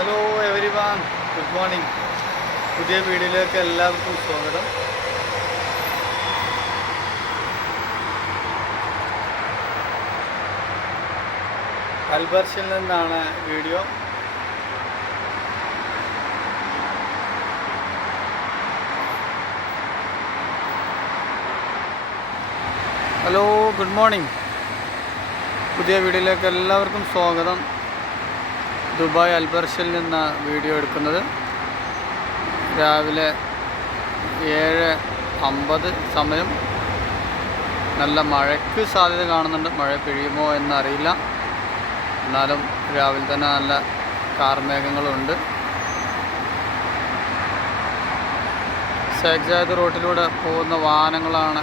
Hello everyone, good morning. പുതിയ വീഡിയോയിലേക്ക് എല്ലാവർക്കും സ്വാഗതം. അൽബർഷിൽ നിന്നാണ് വീഡിയോ. Hello good morning. പുതിയ വീഡിയോയിലേക്ക് എല്ലാവർക്കും സ്വാഗതം. ദുബായ് അൽബർഷിൽ നിന്ന് വീഡിയോ എടുക്കുന്നത് രാവിലെ 7:50 സമയം. നല്ല മഴയ്ക്ക് സാധ്യത കാണുന്നുണ്ട്. മഴ പെയ്യുമോ എന്നറിയില്ല. എന്നാലും രാവിലെ തന്നെ നല്ല കാർമേഘങ്ങളുണ്ട്. ഷേഖ് സായിദ് റോട്ടിലൂടെ പോകുന്ന വാഹനങ്ങളാണ്